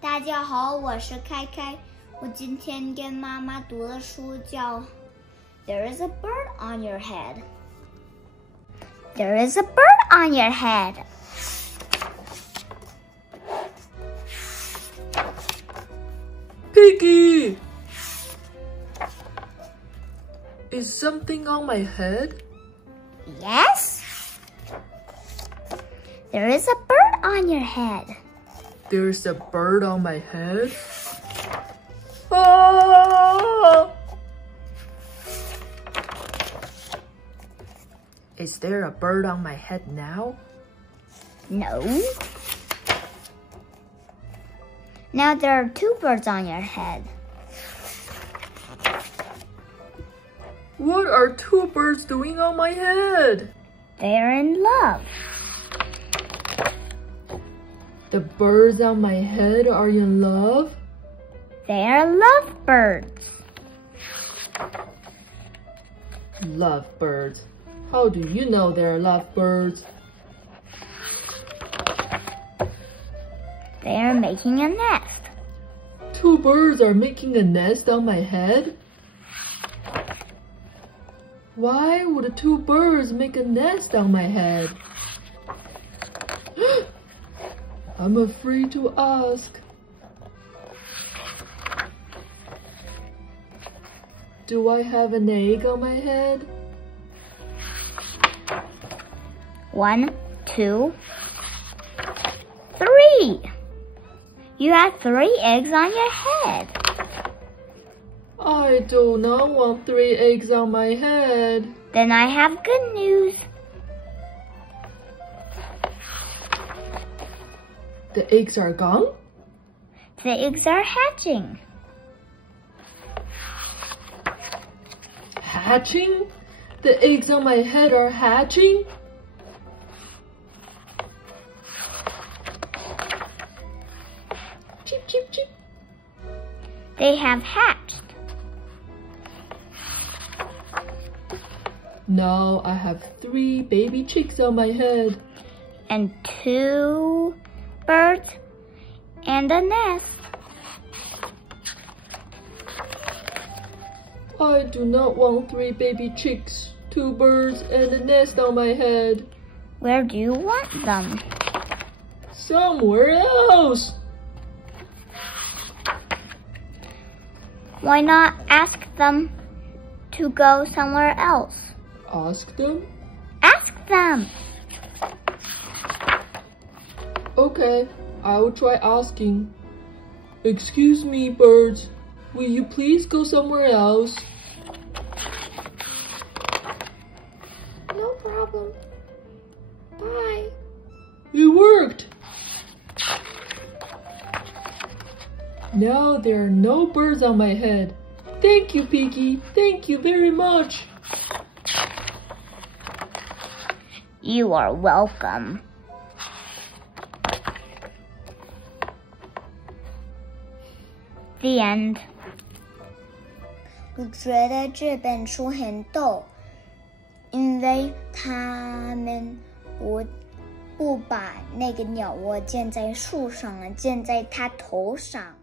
大家好，我是开开。我今天跟妈妈读的书叫《There is a bird on your head》。There is a bird on your head. Piggie! Is something on my head? Yes. There is a bird on your head. There's a bird on my head? Oh! Is there a bird on my head now? No. Now there are two birds on your head. What are two birds doing on my head? They're in love. The birds on my head are in love? They are lovebirds. Lovebirds. How do you know they're lovebirds? They are making a nest. Two birds are making a nest on my head? Why would two birds make a nest on my head? I'm afraid to ask. Do I have an egg on my head? 1, 2, 3. You have 3 eggs on your head. I do not want 3 eggs on my head. Then I have good news. The eggs are gone? The eggs are hatching. Hatching? The eggs on my head are hatching? Cheep, cheep, cheep. They have hatched. Now I have 3 baby chicks on my head. And 2 birds and a nest. I do not want 3 baby chicks, 2 birds, and a nest on my head. Where do you want them? Somewhere else. Why not ask them to go somewhere else? Ask them? Ask them! Okay, I will try asking. Excuse me, birds. Will you please go somewhere else? No problem. Bye. It worked! Now there are no birds on my head. Thank you, Piggie. Thank you very much. You are welcome. The end. 我觉得这本书很逗，因为他们不把那个鸟窝建在树上了，建在它头上。